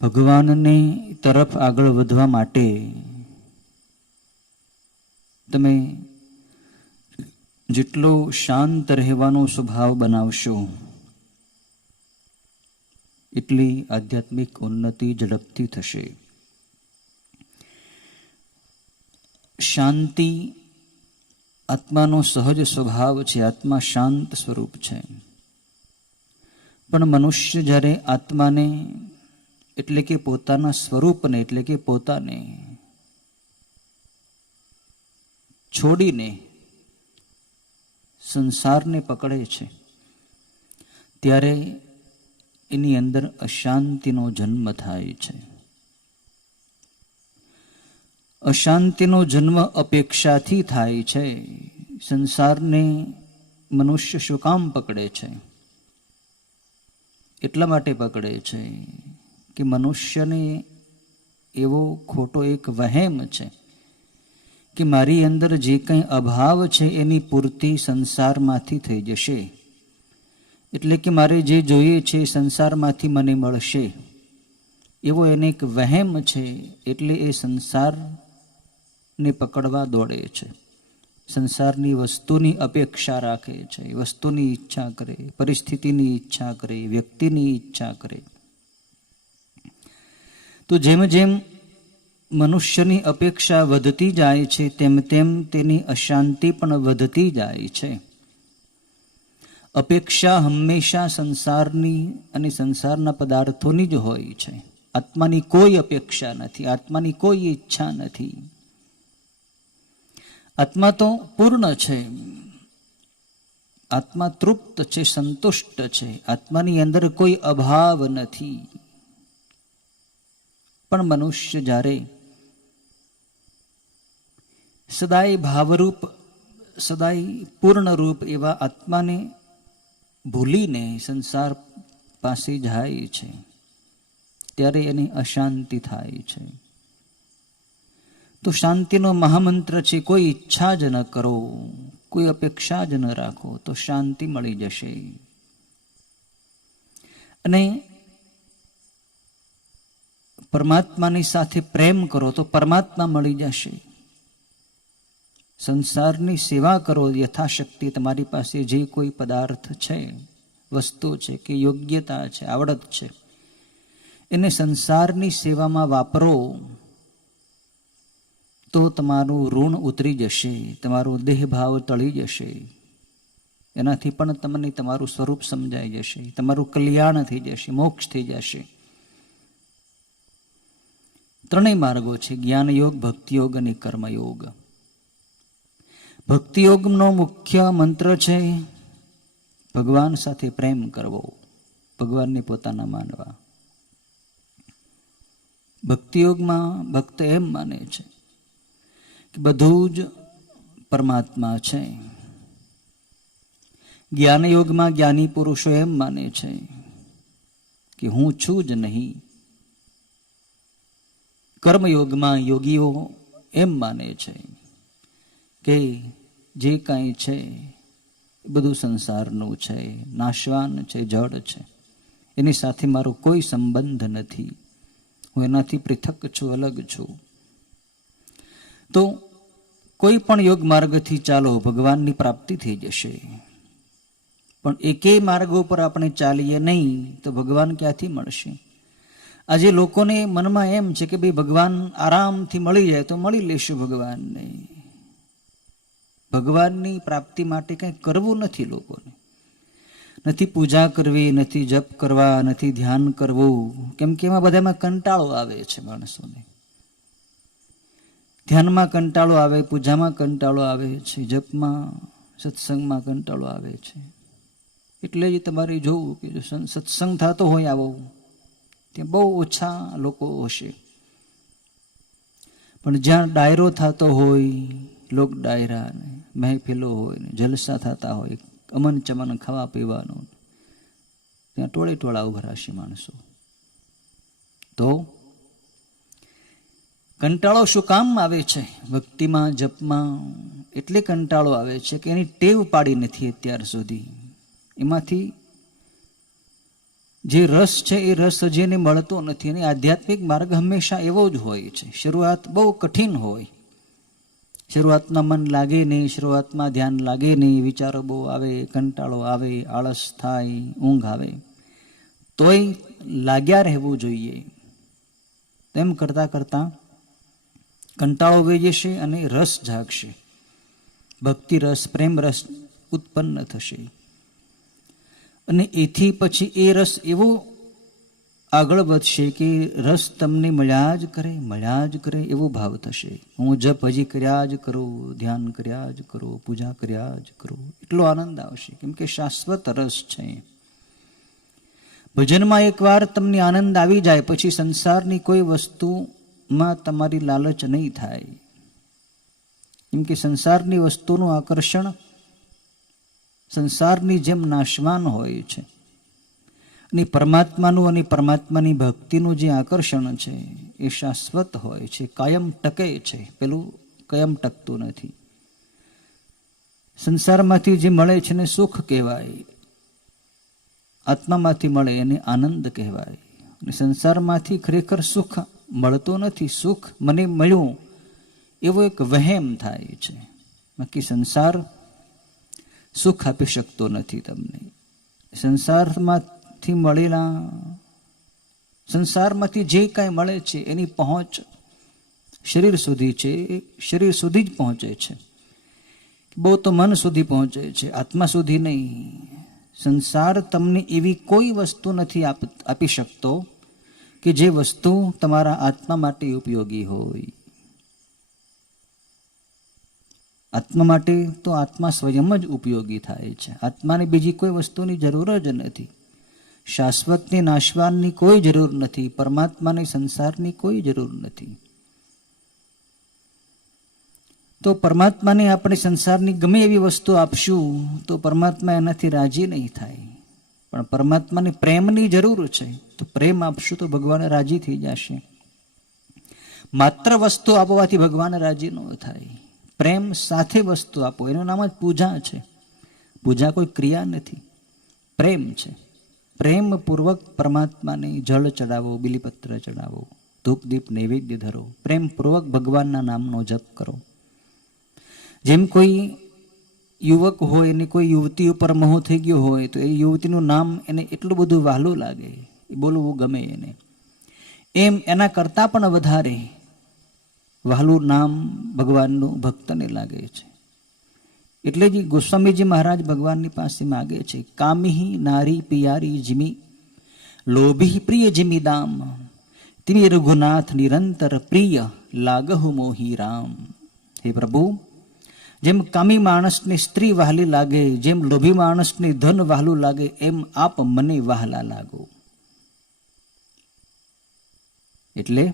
ભગવાનને તરફ આગળ વધવા માટે તમે જેટલો શાંત રહેવાનો સ્વભાવ બનાવશો, એટલી આધ્યાત્મિક ઉન્નતિ ઝડપથી થશે. શાંતિ આત્માનો સહજ સ્વભાવ છે, આત્મા શાંત સ્વરૂપ છે. પણ મનુષ્ય જ્યારે આત્માને એટલે કે પોતાના સ્વરૂપને, એટલે કે પોતાને છોડીને સંસારને પકડે છે. ત્યારે એની અંદર અશાંતિનો જન્મ થાય છે. અશાંતિનો જન્મ અપેક્ષાથી થાય છે. સંસારને મનુષ્ય શું કામ પકડે છે? એટલા માટે પકડે છે. કે મનુષ્યને એવો ખોટો એક વહેમ છે કે મારી અંદર જે કંઈ અભાવ છે એની પૂર્તિ સંસારમાંથી થઈ જશે. એટલે કે મારે જે જોઈએ છે સંસારમાંથી મને મળશે. એવો એને એક વહેમ છે એટલે એ સંસારને પકડવા દોડે છે. સંસારની વસ્તુની અપેક્ષા રાખે છે, વસ્તુની ઈચ્છા કરે, પરિસ્થિતિની ઈચ્છા કરે, વ્યક્તિની ઈચ્છા કરે. તો જેમ જેમ મનુષ્યની અપેક્ષા વધતી જાય છે, તેમ તેમ તેની અશાંતિ પણ વધતી જાય છે. અપેક્ષા હંમેશા સંસારની અને સંસારના પદાર્થોની જ હોય છે. આત્માની કોઈ અપેક્ષા નથી, આત્માની કોઈ ઈચ્છા નથી. આત્મા તો પૂર્ણ છે. આત્મા તૃપ્ત છે, સંતુષ્ટ છે. આત્માની અંદર કોઈ અભાવ નથી. પણ મનુષ્ય જ્યારે સદાય ભાવરૂપ, સદાય પૂર્ણરૂપ એવા આત્માને ભૂલીને સંસાર પાસે જાય છે, ત્યારે એની અશાંતિ થાય છે. તો શાંતિનો મહામંત્ર છે, કોઈ ઈચ્છા જ ન કરો, કોઈ અપેક્ષા જ ન રાખો, તો શાંતિ મળી જશે. અને પરમાત્માની સાથે પ્રેમ કરો તો પરમાત્મા મળી જશે. સંસારની સેવા કરો યથાશક્તિ તમારી પાસે જે કોઈ પદાર્થ છે, વસ્તુ છે કે યોગ્યતા છે, આવડત છે, એને સંસારની સેવામાં વાપરો તો તમારું ઋણ ઉતરી જશે, તમારું દેહભાવ તળી જશે. એનાથી પણ તમને તમારું સ્વરૂપ સમજાઈ જશે, તમારું કલ્યાણ થઈ જશે, મોક્ષ થઈ જશે. ત્રણેય માર્ગો છે, જ્ઞાનયોગ, ભક્તિયોગ અને કર્મયોગ. ભક્તિયોગનો મુખ્ય મંત્ર છે, ભગવાન સાથે પ્રેમ કરવો. ભગવાનને પોતાના માનવા. ભક્તિયોગમાં ભક્ત એમ માને છે કે બધું જ પરમાત્મા છે. જ્ઞાનયોગમાં જ્ઞાની પુરુષો એમ માને છે કે હું છું જ નહીં કર્મયોગમાં યોગીઓ એમ માને છે કે જે કાંઈ છે બધું સંસારનું છે, નાશવાન છે, જડ છે. એની સાથે મારો કોઈ સંબંધ નથી. હું એનાથી પૃથક છું, અલગ છું. તો કોઈ પણ યોગ માર્ગથી ચાલો, ભગવાનની પ્રાપ્તિ થઈ જશે. પણ એકેય માર્ગો પર આપણે ચાલીએ નહીં, તો ભગવાન ક્યાંથી મળશે? આજે લોકોને મનમાં એમ છે કે ભાઈ ભગવાન આરામથી મળી જાય તો મળી લેશું ભગવાનને. ભગવાનની પ્રાપ્તિ માટે કંઈ કરવું નથી લોકોને. નથી પૂજા કરવી, નથી જપ કરવા, નથી ધ્યાન કરવું. કેમ કે એમાં બધામાં કંટાળો આવે છે માણસોને. ધ્યાનમાં કંટાળો આવે, પૂજામાં કંટાળો આવે છે, જપમાં, સત્સંગમાં કંટાળો આવે છે. એટલે જ તમારે જોવું કે સત્સંગ થતો હોય આવો ત્યાં બહુ ઓછા લોકો હશે પણ જ્યાં ડાયરો થતો હોય, લોક ડાયરા ને મહેફિલો હોય ને જલસા થતા હોય, અમન ચમન ખાવા પીવાનું, ત્યાં ટોળે ટોળા ઊભા હશે માણસો. તો કંટાળો શું કામ આવે છે? ભક્તિમાં, જપમાં એટલે કંટાળો આવે છે કે એની ટેવ પાડી નથી અત્યાર સુધી. એમાંથી જે રસ છે એ રસ હજી એને મળતો નથી અને આધ્યાત્મિક માર્ગ હંમેશા એવો જ હોય છે. શરૂઆત બહુ કઠિન હોય. શરૂઆતમાં મન લાગે નહીં, શરૂઆતમાં ધ્યાન લાગે નહીં, વિચારો બહુ આવે, કંટાળો આવે, આળસ થાય, ઊંઘ આવે. તોય લાગ્યા રહેવું જોઈએ. તેમ કરતાં કરતાં કંટાળો વહી જશે અને રસ જાગશે. ભક્તિ રસ, પ્રેમ રસ ઉત્પન્ન થશે. અને એથી પછી એ રસ એવો આગળ વધશે કે રસ તમને મળ્યા જ કરે, મળ્યા જ કરે એવો ભાવ થશે. હું જપ હજી કર્યા જ કરું, ધ્યાન કર્યા જ કરું, પૂજા કર્યા જ કરું. એટલો આનંદ આવશે. કેમ કે શાશ્વત રસ છે. ભજનમાં એકવાર તમને આનંદ આવી જાય, પછી સંસારની કોઈ વસ્તુમાં તમારી લાલચ નહીં થાય. કેમ કે સંસારની વસ્તુનું આકર્ષણ સંસારની જેમ નાશવાન હોય છે. અને પરમાત્માનું અને પરમાત્માની ભક્તિનું જે આકર્ષણ છે, એ શાશ્વત હોય છે, કાયમ ટકે છે. પેલું કાયમ ટકતું નથી. સંસારમાંથી જે મળે છે ને સુખ કહેવાય. આત્મામાંથી મળે એને આનંદ કહેવાય. અને સંસારમાંથી ખરેખર સુખ મળતો નથી. સુખ મને મળ્યું, એવો એક વહેમ થાય છે. બાકી સંસાર સુખ આપી શકતો નથી તમને. સંસારમાંથી મળેલા, સંસારમાંથી જે કાંઈ મળે છે એની પહોંચ શરીર સુધી છે શરીર સુધી જ પહોંચે છે. બહુ તો મન સુધી પહોંચે છે, આત્મા સુધી નહીં. સંસાર તમને એવી કોઈ વસ્તુ નથી આપ, આપી શકતો કે જે વસ્તુ તમારા આત્મા માટે ઉપયોગી હોય. આત્મા માટે તો આત્મા સ્વયં જ ઉપયોગી થાય છે. આત્માને બીજી કોઈ વસ્તુની જરૂર જ નથી. શાશ્વતની નાશવાનની કોઈ જરૂર નથી. પરમાત્માને સંસારની કોઈ જરૂર નથી. તો પરમાત્માને આપણે સંસારની ગમે એવી વસ્તુ આપશું, તો પરમાત્મા એનાથી રાજી નહીં થાય. પણ પરમાત્માને પ્રેમની જરૂર છે. તો પ્રેમ આપશું તો ભગવાન રાજી થઈ જશે. માત્ર વસ્તુ આપવાથી ભગવાન રાજી ન થાય. પ્રેમ સાથે વસ્તુ આપો. એનું નામ જ પૂજા છે. પૂજા કોઈ ક્રિયા નથી. પ્રેમ છે. પ્રેમપૂર્વક પરમાત્માને જળ ચડાવો, બિલીપત્ર ચડાવો ધૂપ દીપ નૈવેદ્ય ધરો. પ્રેમપૂર્વક ભગવાનના નામનો જપ કરો. જેમ કોઈ યુવક હોય એને કોઈ યુવતી ઉપર મોહ થઈ ગયો હોય, તો એ યુવતીનું નામ એને એટલું બધું વહાલું લાગે. એ બોલવું ગમે એને. એમ એના કરતાં પણ વધારે વહાલું નામ ભગવાનનું ભક્તને લાગે છે. એટલે જ ગોસ્વામીજી મહારાજ ભગવાનની પાસે માગે છે કામી નારી પિયારી જીમી, લોભી પ્રિય જીમી દામ તિમી રઘુનાથ નિરંતર પ્રિય લાગહુ મોહી રામ. હે પ્રભુ, જેમ કામી માણસને સ્ત્રી વહાલી લાગે, જેમ લોભી માણસને ધન વહાલું લાગે, એમ આપ મને વહાલા લાગો. એટલે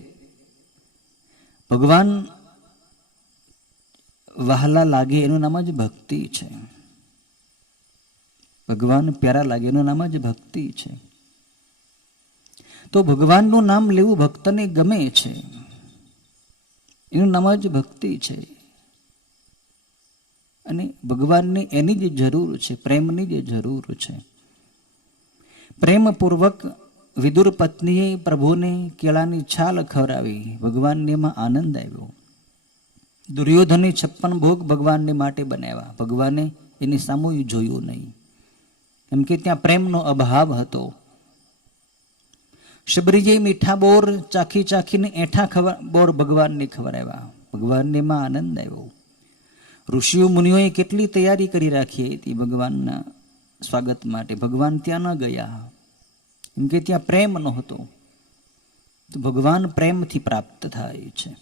ભગવાન વહાલા લાગે એનું નામ જ ભક્તિ છે. ભગવાન પ્યારા લાગે એનું નામ જ ભક્તિ છે. તો ભગવાનનું નામ લેવું ભક્તને ગમે છે. એનું નામ જ ભક્તિ છે. અને ભગવાનને એની જ જરૂર છે, પ્રેમની જ જરૂર છે. પ્રેમપૂર્વક વિદુર પત્નીએ પ્રભુને કેળાની છાલ ખવડાવી ભગવાનને એમાં આનંદ આવ્યો દુર્યોધને છપ્પન ભોગ ભગવાનને માટે બનાવ્યા. ભગવાને એની સામું જોયું નહીં. કેમ કે ત્યાં પ્રેમનો અભાવ હતો. શબરીજી મીઠા બોર ચાખી ચાખીને એઠા ખબર બોર ભગવાનને ખવડાવ્યા. ભગવાનને એમાં આનંદ આવ્યો. ઋષિઓ મુનિઓએ કેટલી તૈયારી કરી રાખી હતી ભગવાનના સ્વાગત માટે. ભગવાન ત્યાં ન ગયા. કેમ કે ત્યાં પ્રેમ નહોતો. તો ભગવાન પ્રેમથી પ્રાપ્ત થાય છે.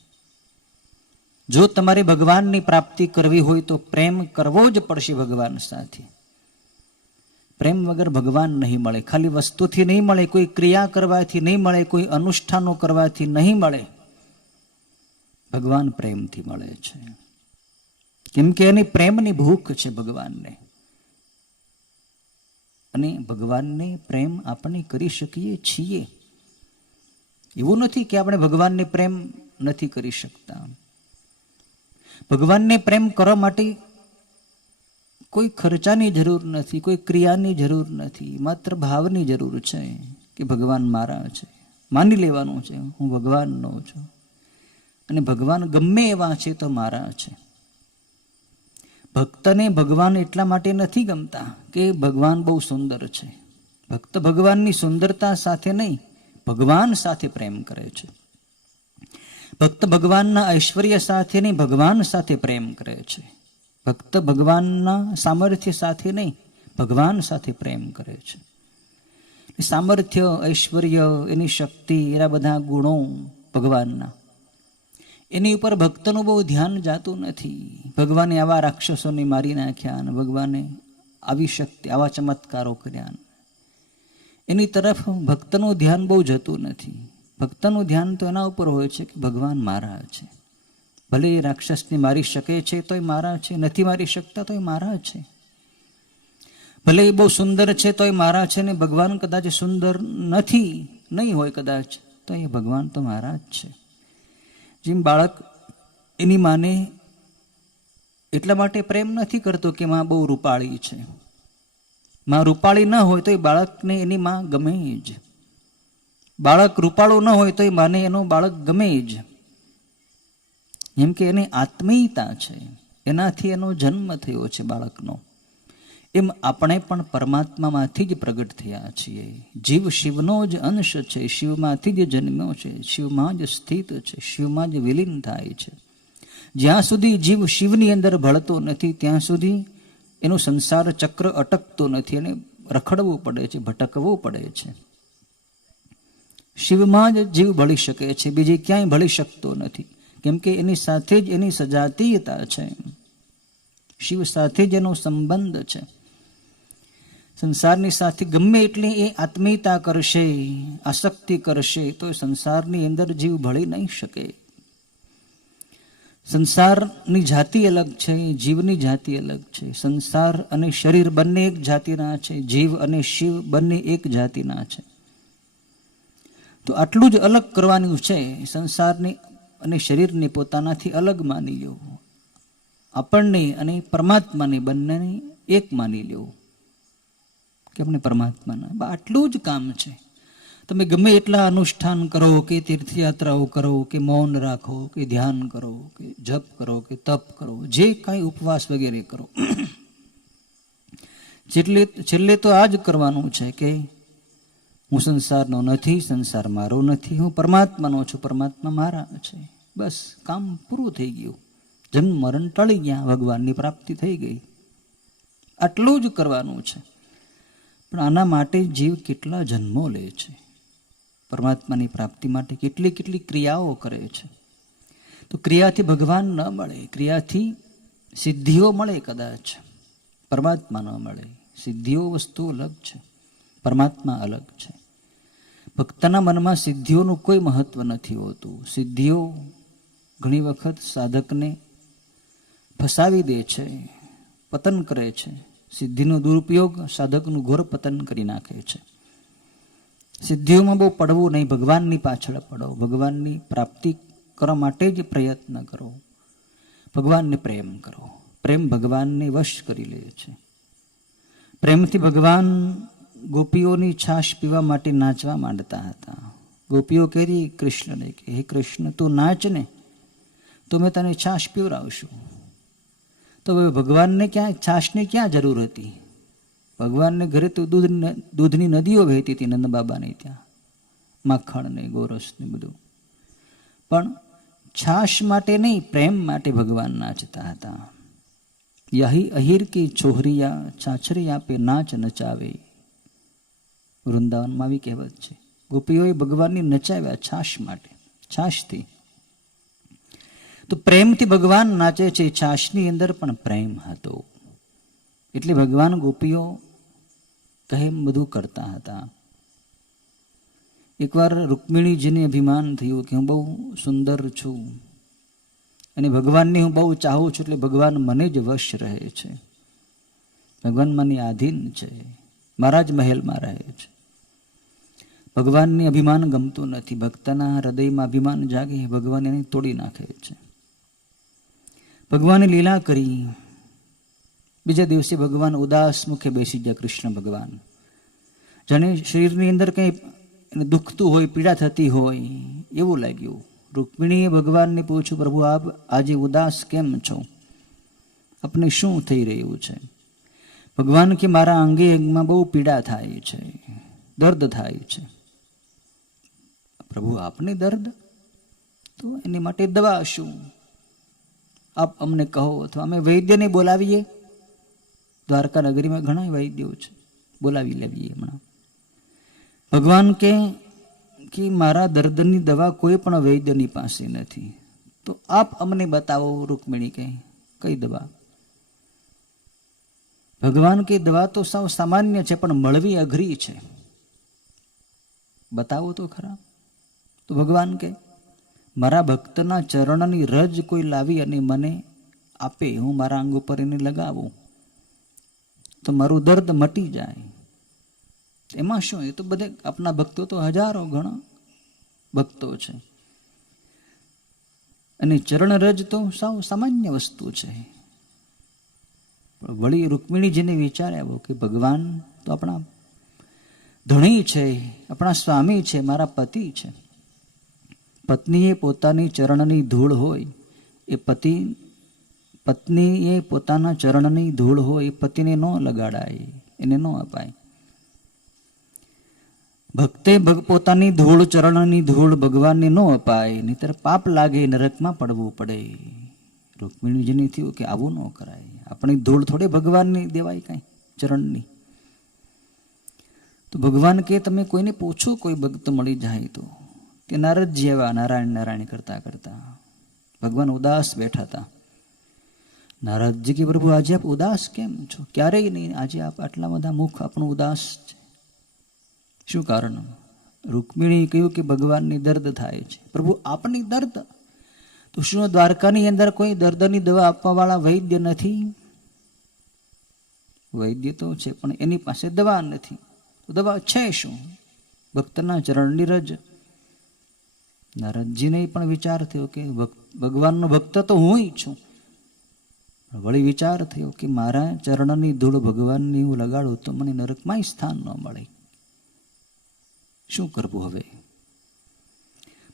જો તમારે ભગવાનની પ્રાપ્તિ કરવી હોય તો પ્રેમ કરવો જ પડશે ભગવાન સાથે. પ્રેમ વગર ભગવાન નહીં મળે. ખાલી વસ્તુથી નહીં મળે, કોઈ ક્રિયા કરવાથી નહીં મળે, કોઈ અનુષ્ઠાનો કરવાથી નહીં મળે. ભગવાન પ્રેમથી મળે છે. કેમ કે એની પ્રેમની ભૂખ છે ભગવાનને. અને ભગવાનને પ્રેમ આપણે કરી શકીએ છીએ. એવું નથી કે આપણે ભગવાનને પ્રેમ નથી કરી શકતા. ભગવાનને પ્રેમ કરવા માટે કોઈ ખર્ચાની જરૂર નથી, કોઈ ક્રિયાની જરૂર નથી, માત્ર ભાવની જરૂર છે કે ભગવાન મારા છે. માની લેવાનું છે, હું ભગવાનનો છું. અને ભગવાન ગમે એવા છે તો મારા છે. ભક્તને ભગવાન એટલા માટે નથી ગમતા કે ભગવાન બહુ સુંદર છે. ભક્ત ભગવાનની સુંદરતા સાથે નહીં, ભગવાન સાથે પ્રેમ કરે છે. ભક્ત ભગવાનના ઐશ્વર્ય સાથે નહીં, ભગવાન સાથે પ્રેમ કરે છે. ભક્ત ભગવાનના સામર્થ્ય સાથે નહીં, ભગવાન સાથે પ્રેમ કરે છે. સામર્થ્ય, ઐશ્વર્ય, એની શક્તિ, એના બધા ગુણો ભગવાનના. એની ઉપર ભક્તનું બહુ ધ્યાન જાતું નથી. ભગવાને આવા રાક્ષસોને મારી નાખ્યા અને ભગવાને આવી શક્તિ, આવા ચમત્કારો કર્યા. એની તરફ ભક્તનું ધ્યાન બહુ જતું નથી. ભક્તનું ધ્યાન તો એના ઉપર હોય છે કે ભગવાન મારા છે. ભલે એ રાક્ષસને મારી શકે છે તોય મારા છે, નથી મારી શકતા તોય મારા છે. ભલે એ બહુ સુંદર છે તોય મારા છે ને ભગવાન કદાચ સુંદર નથી, નહીં હોય કદાચ, તો એ ભગવાન તો મારા જ છે. જેમ બાળક એની માને એટલા માટે પ્રેમ નથી કરતો કે માં બહુ રૂપાળી છે. માં રૂપાળી ન હોય તો એ બાળકને એની માં ગમે જ. બાળક રૂપાળું ન હોય તો એ માને એનો બાળક ગમે જ. જેમ કે એની આત્મીયતા છે. એનાથી એનો જન્મ થયો છે બાળકનો. એમ આપણે પણ પરમાત્મામાંથી જ પ્રગટ થયા છીએ. જીવ શિવનો જ અંશ છે, શિવમાંથી જ જન્મ્યો છે, શિવમાં જ સ્થિત છે, શિવમાં જ વિલીન થાય છે. જ્યાં સુધી જીવ શિવની અંદર ભળતો નથી, ત્યાં સુધી એનું સંસાર ચક્ર અટકતો નથી અને રખડવું પડે છે, ભટકવું પડે છે. શિવમાં જ જીવ ભળી શકે છે, બીજી ક્યાંય ભળી શકતો નથી. કેમ કે એની સાથે જ એની સજાતીયતા છે. શિવ સાથે જ એનો સંબંધ છે. સંસારની સાથે ગમે એટલી એ આત્મીયતા કરશે, આસક્તિ કરશે, તો સંસારની અંદર જીવ ભળી નહીં શકે. સંસારની જાતિ અલગ છે, જીવની જાતિ અલગ છે. સંસાર અને શરીર બંને એક જાતિના છે, જીવ અને શિવ બંને એક જાતિના છે. તો આટલું જ અલગ કરવાનું છે, સંસારની અને શરીરને પોતાનાથી અલગ માની લેવું. આપણને અને પરમાત્માને બંનેને એક માની લેવું. કે આપણે પરમાત્માના. આટલું જ કામ છે. તમે ગમે એટલા અનુષ્ઠાન કરો, કે તીર્થયાત્રાઓ કરો, કે મૌન રાખો, કે ધ્યાન કરો, કે જપ કરો, કે તપ કરો, જે કાંઈ ઉપવાસ વગેરે કરો. જેટલે, છેલ્લે તો આ જ કરવાનું છે કે હું સંસારનો નથી, સંસાર મારો નથી, હું પરમાત્માનો છું, પરમાત્મા મારા છે. બસ, કામ પૂરું થઈ ગયું. જન્મ મરણ ટળી ગયા, ભગવાનની પ્રાપ્તિ થઈ ગઈ. આટલું જ કરવાનું છે. પણ આના માટે જીવ કેટલા જન્મો લે છે? પરમાત્માની પ્રાપ્તિ માટે કેટલી કેટલી ક્રિયાઓ કરે છે? તો ક્રિયાથી ભગવાન ન મળે, ક્રિયાથી સિદ્ધિઓ મળે કદાચ. પરમાત્મા ન મળે, સિદ્ધિઓ વસ્તુ અલગ છે, પરમાત્મા અલગ છે. ભક્તના મનમાં સિદ્ધિઓનું કોઈ મહત્વ નથી હોતું. સિદ્ધિઓ ઘણી વખત સાધકને ફસાવી દે છે, પતન કરે છે. સિદ્ધિનો દુરુપયોગ સાધકનું ઘોર પતન કરી નાખે છે. સિદ્ધિઓમાં બહુ પડવું નહીં, ભગવાનની પાછળ પડો, ભગવાનની પ્રાપ્તિ કરવા માટે જ પ્રયત્ન કરો. ભગવાનને પ્રેમ કરો. પ્રેમ ભગવાનને વશ કરી લે છે. પ્રેમથી ભગવાન ગોપીઓની છાશ પીવા માટે નાચવા માંડતા હતા. ગોપીઓ કહેરી કૃષ્ણને કે હે કૃષ્ણ, તું નાચ ને. તો મેં તને છાશ પીવરાવશું તો હવે ભગવાનને ક્યાં, છાશની ક્યાં જરૂર હતી? ભગવાનને ઘરે તો દૂધ દૂધની નદીઓ વહેતી હતી, નંદ બાબાને ત્યાં. માખણ ને ગોરસ ને બધું. પણ છાશ માટે નહીં, પ્રેમ માટે ભગવાન નાચતા હતા. યહી અહીર કી છોહરિયા, છાછરી આપે નાચ નચાવે. વૃંદાવનમાં આવી કહેવત છે. ગોપીઓએ ભગવાનને નચાવ્યા છાશ માટે. છાશથી તો પ્રેમથી ભગવાન નાચે છે. છાશની અંદર પણ પ્રેમ હતો. એટલે ભગવાન ગોપીઓ કહે બધું કરતા હતા. એકવાર રૂકમિણીજીને અભિમાન થયું કે હું બહુ સુંદર છું અને ભગવાનને હું બહુ ચાહું છું એટલે ભગવાન મને જ વશ રહે છે. ભગવાન મને આધીન છે. મારા જ મહેલમાં રહે છે. ભગવાનને અભિમાન ગમતું નથી. ભક્તના હૃદયમાં અભિમાન જાગે, ભગવાન એને તોડી નાખે છે. ભગવાને લીલા કરી. બીજા દિવસે ભગવાન ઉદાસ મુખે બેસી ગયા કૃષ્ણ ભગવાન. જાણે શરીરની અંદર કંઈ એને દુખતું હોય, પીડા થતી હોય, એવું લાગ્યું. રૂકમિણીએ ભગવાનને પૂછ્યું, પ્રભુ, આપ આજે ઉદાસ કેમ છો? આપને શું થઈ રહ્યું છે? ભગવાન કે મારા અંગે અંગમાં બહુ પીડા થાય છે, દર્દ થાય છે. પ્રભુ, આપને દર્દ? તો એની માટે દવા શું આપ અમને કહો અથવા અમે વૈદ્યને બોલાવીએ. દ્વારકા નગરીમાં ઘણા વૈદ્યો છે. બોલાવી લેવીએ હમણાં. ભગવાન કે કે મારા દર્દની દવા કોઈ પણ વૈદ્યની પાસે નથી. તો આપ અમને બતાવો, રૂકમિણી કે, કઈ દવા? ભગવાન કે, દવા તો સાવ સામાન્ય છે, પણ મળવી અઘરી છે. બતાવો તો ખરા. તો ભગવાન કે મારા ભક્તના ચરણની રજ કોઈ લાવી અને મને આપે, હું મારા અંગ ઉપર એને લગાવું, તો મારું દર્દ મટી જાય. એમાં શું? એ તો બધે આપણા ભક્તો તો હજારો ઘણા ભક્તો છે. અને ચરણ રજ તો સાવ સામાન્ય વસ્તુ છે. વળી રૂકમિણીજીને વિચાર કે ભગવાન તો આપણા ધણી છે, આપણા સ્વામી છે, મારા પતિ છે. પત્નીએ પોતાની ચરણની ધૂળ હોય, એ પતિ, પત્નીએ પોતાના ચરણની ધૂળ હોય, એ પતિને ન લગાડાય, એને ન અપાય. ભક્તે પોતાની ધૂળ, ચરણની ધૂળ ભગવાનને ન અપાય, નહીતર પાપ લાગે, નરકમાં પડવું પડે. રૂકમિણીજીને થયું કે આવું ન કરાય. આપણી ધૂળ થોડી ભગવાનની દેવાય કાંઈ, ચરણની. તો ભગવાન કે, તમે કોઈને પૂછો કોઈ ભક્ત મળી જાય તો? તે નારદજી એવા નારાયણ નારાયણ કરતા કરતા ભગવાન ઉદાસ બેઠા હતા. નારદજી કે પ્રભુ, આજે આપ ઉદાસ કેમ છો? ક્યારેય નહીં, આજે આપ આટલા બધા મુખ આપણું ઉદાસ છે. શું કારણ? રૂકમિણી કહ્યું કે ભગવાનની દર્દ થાય છે. પ્રભુ, આપની દર્દ? તો શું દ્વારકાની અંદર કોઈ દર્દની દવા આપવાવાળા વૈદ્ય નથી? વૈદ્ય તો છે, પણ એની પાસે દવા નથી. તો દવા છે શું? ભક્તના ચરણની રજ નારદજીને પણ વિચાર થયો કે ભગવાનનો ભક્ત તો હું છું. વળી વિચાર થયો કે મારા ચરણની ધૂળ ભગવાનની હું લગાડું તો મને નરકમાં સ્થાન ન મળે. શું કરવું હવે?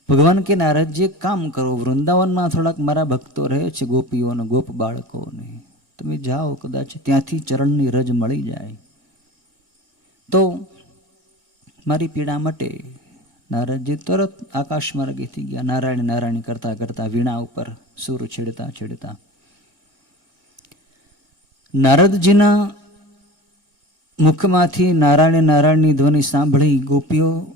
ભગવાન કે નારદજી કામ કરો, વૃંદાવનમાં થોડાક મારા ભક્તો રહે છે ગોપીઓને, ગોપ બાળકોને. તમે જાઓ કદાચ ત્યાંથી ચરણની રજ મળી જાય. તો મારી પીડા માટે. નારદજી તરત આકાશ માર્ગેથી ગયા. નારાયણ નારાયણ કરતા કરતા વીણા ઉપર સુર છેડતા છેડતા. નારદજીના મુખમાંથી નારાયણ નારાયણની ધ્વનિ સાંભળી ગોપીઓ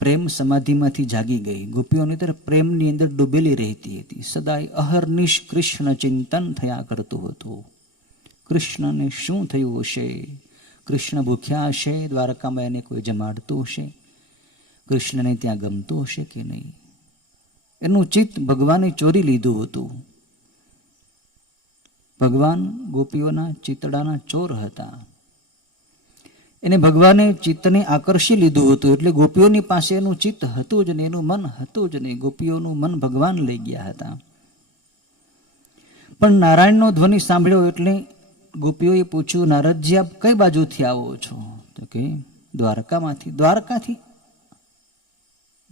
પ્રેમ સમાધિમાંથી જાગી ગઈ. ગોપીઓની તરફ પ્રેમની અંદર ડૂબેલી રહેતી હતી. સદાય અહર્નિશ કૃષ્ણ ચિંતન થયા કરતું હતું. કૃષ્ણને શું થયું હશે? કૃષ્ણ ભૂખ્યા હશે, દ્વારકામાં એને કોઈ જમાડતું હશે? કૃષ્ણને ત્યાં ગમતું હશે કે નહીં? એનું ચિત્ત ભગવાને ચોરી લીધું હતું. ભગવાન ગોપીઓના ચિતડાના ચોર હતા. એને ભગવાને ચિત્તને આકર્ષી લીધું હતું એટલે ગોપીઓની પાસે એનું ચિત્ત હતું જ નહીં, એનું મન હતું જ નહીં. ગોપીઓનું મન ભગવાન લઈ ગયા હતા. પણ નારાયણનો ધ્વનિ સાંભળ્યો એટલે ગોપીઓએ પૂછ્યું, નારદજી, આપ કઈ બાજુથી આવો છો? તો કે, દ્વારકામાંથી. દ્વારકાથી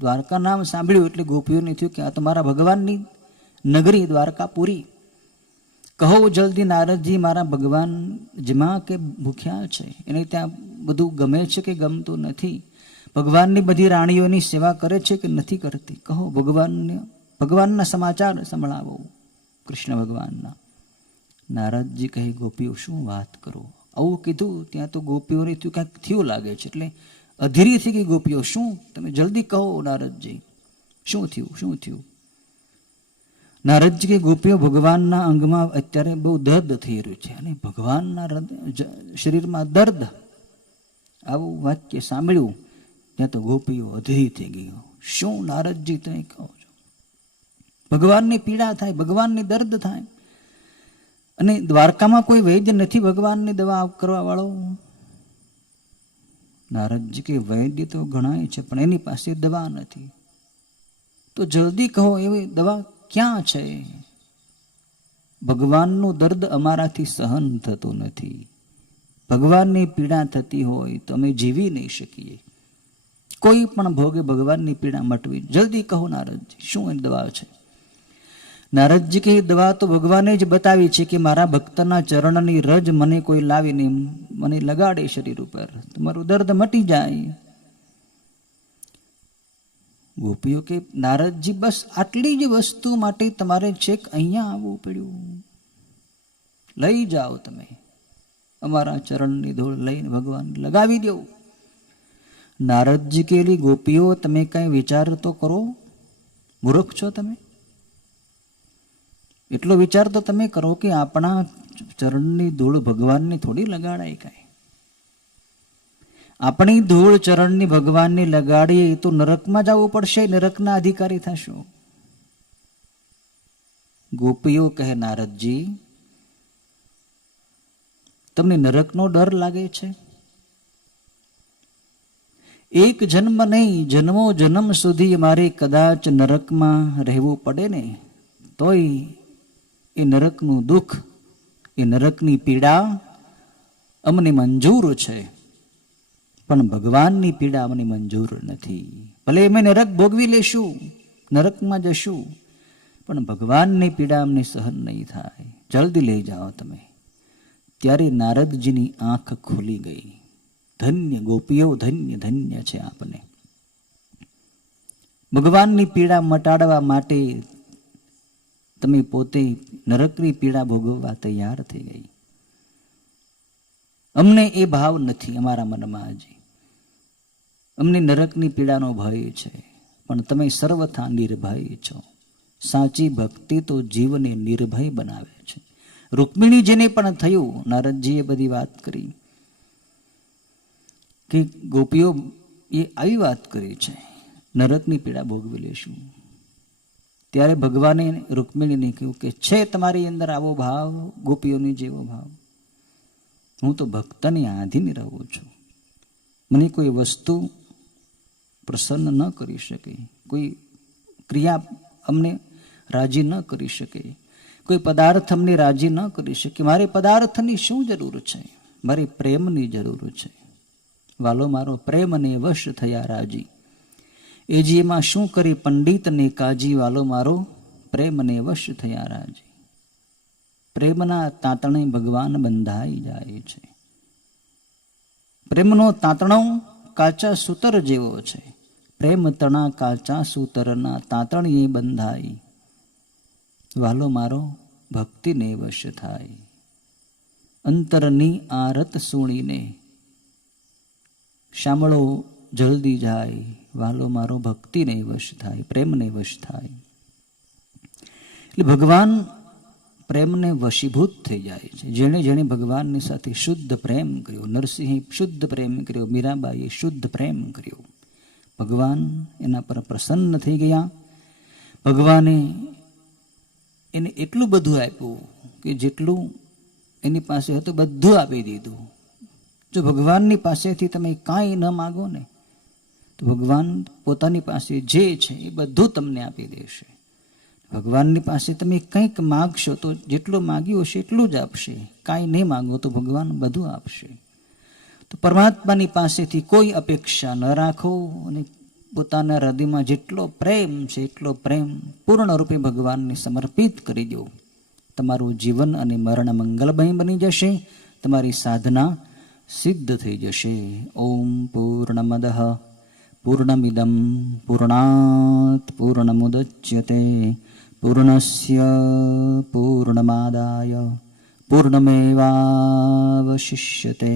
દ્વારકા નામ સાંભળ્યું એટલે ગોપીઓને થયું કે આ તો મારા ભગવાનની નગરી દ્વારકાપુરી. કહો જલ્દી નારદજી, મારા ભગવાન જેમાં કે ભૂખ્યા છે? એને ત્યાં બધું ગમે છે કે ગમતું નથી? ભગવાનની બધી રાણીઓની સેવા કરે છે કે નથી કરતી? કહો ભગવાનને, ભગવાનના સમાચાર સંભળાવો, કૃષ્ણ ભગવાનના. નારદજી કહે, ગોપીઓ, શું વાત કરો? આવું કીધું, ત્યાં તો ગોપીઓને થયું ક્યાંક થયું લાગે છે. એટલે અધીરી થઈ ગઈ ગોપીઓ, શું? તમે જલ્દી કહો, નારદજી. શું થયું? શું થયું? નારદજી કે ગોપીઓ, ભગવાનના અંગમાં અત્યારે બહુ દર્દ થઈ રહ્યું છે. અને ભગવાનના શરીરમાં દર્દ. આવું વાક્ય સાંભળ્યું, ત્યાં તો ગોપીઓ અધીરી થઈ ગઈ. શું, નારદજી, તમે કહો છો? ભગવાનની પીડા થાય, ભગવાનની દર્દ થાય. અને દ્વારકામાં કોઈ વૈદ્ય નથી ભગવાનની દવા કરવા વાળો? નારદજી કે વૈદ્ય તો ઘણાય છે, પણ એની પાસે દવા નથી. તો જલ્દી કહો એવી દવા ક્યાં છે? ભગવાનનું દર્દ અમારાથી સહન થતું નથી. ભગવાનની પીડા થતી હોય તો અમે જીવી નહીં શકીએ. કોઈ પણ ભોગે ભગવાનની પીડા મટવી. જલ્દી કહો નારદજી, શું એ દવા છે? નારદજી કે દવા તો ભગવાને જ બતાવી છે કે મારા ભક્તના ચરણની રજ મને કોઈ લાવીને મને લગાડે શરીર ઉપર. તમારું દર્દ મટી જાય. ગોપીઓ કે, નારદજી, બસ આટલી જ વસ્તુ માટે તમારે છેક અહીંયા આવવું પડ્યું. લઈ જાઓ તમે. અમારા ચરણની ધૂળ લઈને ભગવાન લગાવી દો. નારદજી કેલી ગોપીઓ, તમે કઈ વિચાર તો કરો? મૂર્ખ છો તમે? એટલો વિચાર તો તમે કરો કે આપણા ચરણની ધૂળ ભગવાનને થોડી લગાડાય કાંઈ. આપણી ધૂળ ચરણની ભગવાનને લગાડીએ તો નરકમાં જવું પડશે, નરકના અધિકારી થશું. ગોપીઓ કહે, નારદજી, તમને નરકનો ડર લાગે છે? એક જન્મ નહીં, જન્મો જન્મ સુધી મારે કદાચ નરકમાં રહેવું પડે ને? તોય એ નરકનું દુઃખ, એ નરકની પીડા અમને મંજૂર છે. પણ ભગવાનની પીડા અમને મંજૂર નથી. ભલે અમે નરક ભોગવી લેશું, નરકમાં જશું, પણ ભગવાનની પીડા અમને સહન નહીં થાય. જલ્દી લઈ જાઓ તમે. ત્યારે નારદજીની આંખ ખુલી ગઈ. ધન્ય ગોપીઓ, ધન્ય ધન્ય છે આપને. ભગવાનની પીડા મટાડવા માટે તમે પોતે નરકની પીડા ભોગવવા તૈયાર થઈ ગઈ. અમને એ ભાવ નથી અમારા મનમાં હજી અમને નરકની પીડાનો ભય છે, પણ તમે સર્વથા નિર્ભય છો. સાચી ભક્તિ તો જીવને નિર્ભય બનાવે છે. રૂકમિણી જેને પણ થયું, નારદજીએ બધી વાત કરી. કે ગોપીઓ, એ આવી વાત કરી છે, નરકની પીડા ભોગવી લેશું. ત્યારે ભગવાને રૂકમિણીને કહ્યું કે, છે તમારી અંદર આવો ભાવ, ગોપીઓની જેવો ભાવ. હું તો ભક્તની આધીન રહું છું. મને કોઈ વસ્તુ પ્રસન્ન ન કરી શકે. કોઈ ક્રિયા અમને રાજી ન કરી શકે. કોઈ પદાર્થ અમને રાજી ન કરી શકે. મારે પદાર્થની શું જરૂર છે? મારી પ્રેમની જરૂર છે. વાલો, મારો પ્રેમને વશ થયા રાજી. એમાં શું કરી પંડિતને કાજી વાલો મારો પ્રેમને વશ થયા રાજી. પ્રેમના તાતણે ભગવાન બંધાઈ જાય છે. પ્રેમનો તાતણો કાચા સૂતર જેવો છે. પ્રેમ તણા કાચા સૂતરના તાતણીએ બંધાઈ. વાલો મારો ભક્તિને વશ થાય. અંતરની આરત સુણીને. શામળો જલ્દી જાય. વાલો મારો ભક્તિને વશ થાય પ્રેમને વશ થાય. એટલે ભગવાન પ્રેમને વશીભૂત થઈ જાય છે. જેણે જેણે ભગવાનની સાથે શુદ્ધ પ્રેમ કર્યો, નરસિંહે શુદ્ધ પ્રેમ કર્યો, મીરાબાઈએ શુદ્ધ પ્રેમ કર્યો. ભગવાન એના પર પ્રસન્ન થઈ ગયા. ભગવાને એને એટલું બધું આપ્યું કે જેટલું એની પાસે હતું, બધું આપી દીધું. જો ભગવાનની પાસેથી તમે કાંઈ ન માગો ને ભગવાન પોતાની પાસે જે છે એ બધું તમને આપી દેશે. ભગવાનની પાસે તમે કંઈક માગશો તો જેટલું માગ્યું હશે એટલું જ આપશે. કાંઈ નહીં માગો તો ભગવાન બધું આપશે. તો પરમાત્માની પાસેથી કોઈ અપેક્ષા ન રાખો અને પોતાના હૃદયમાં જેટલો પ્રેમ છે એટલો પ્રેમ પૂર્ણ રૂપે ભગવાનને સમર્પિત કરી દો. તમારું જીવન અને મરણ મંગલમય બની જશે. તમારી સાધના સિદ્ધ થઈ જશે. ઓમ પૂર્ણમદ. પૂર્ણમિદમ પૂર્ણાત પૂર્ણમુદચ્યતે પૂર્ણસ્ય પૂર્ણમાદાય પૂર્ણમેવાવશિષ્યતે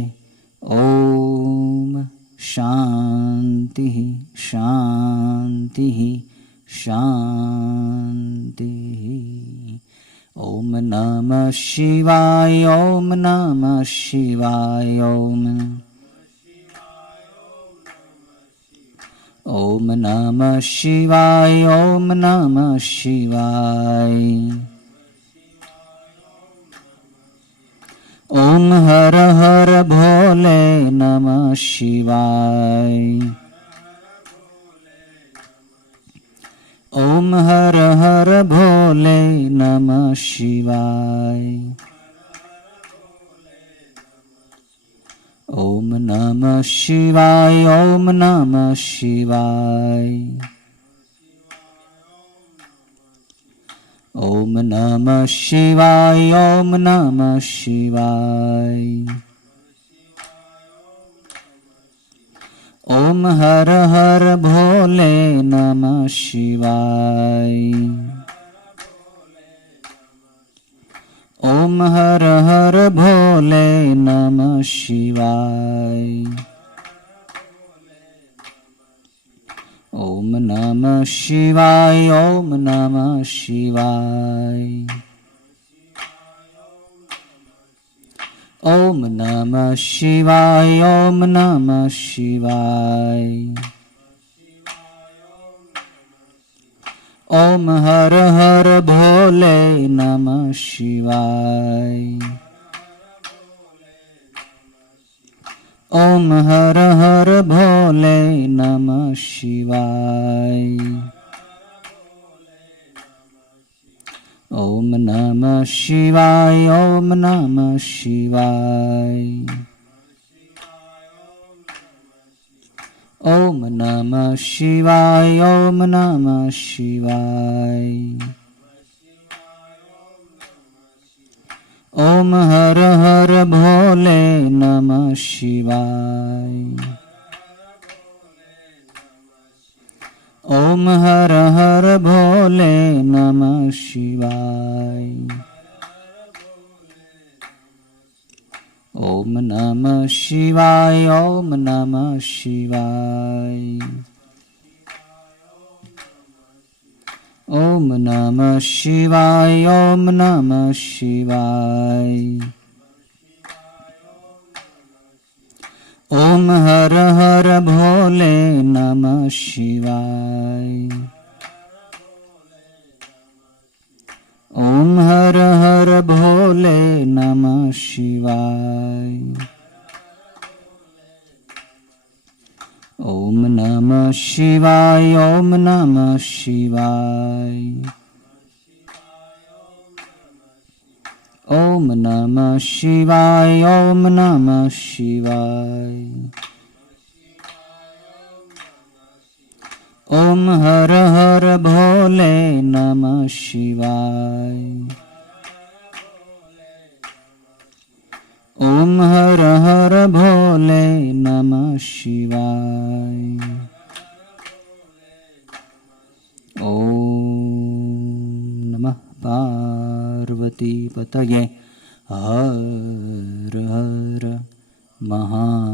ઓમ શાંતિ શાંતિ શાંતિ ઓમ નમ શિવાય ઓમ નમ શિવાય ઓમ ઓમ નમ શિવાય, ઓમ નમ શિવાય. ઓમ હર હર ભોલે નમ શિવાય. ઓમ હર હર ભોલે નમઃ શિવાય. ઓમ नमः શિવાય, ઓમ नमः શિવાય. ઓમ नमः શિવાય, ઓમ नमः શિવાય. ઓમ હર હર ભોલે नमः શિવાય. ઓમ હર હર ભોલે નમ શિવાય. ઓમ નમ શિવાય, ઓમ નમ શિવાય. ઓમ નમ શિવાય, ઓમ નમ શિવાય. ઓમ હર હર ભોલે નમ શિવાય. ઓમ હર હર ભોલે નમ શિવાય. ઓમ નમ શિવાય, ઓમ નમ શિવાય. ઓમ नमः શિવાય, ઓમ नमः શિવાય. ઓમ હર હર ભોલે નમઃ શિવાય. ઓમ હર હર ભોલે નમઃ શિવાય. ઓમ નમઃ શિવાય, ઓમ નમઃ શિવાય. ઓમ નમઃ શિવાય, ઓમ નમઃ શિવાય. ઓમ હર હર ભોલે નમઃ શિવાય. ઓમ હર હર ભોલે નમ શિવાય. ઓમ નમ શિવાય, ઓમ નમ શિવાય. ઓમ નમ શિવાય, ઓમ નમ શિવાય. ઓમ હર હર ભોલે નમ શિવાય. ઓમ હર હર ભોલે નમ શિવાય. ઓમ નમઃ પાર્વતી પતયે હર હર મહા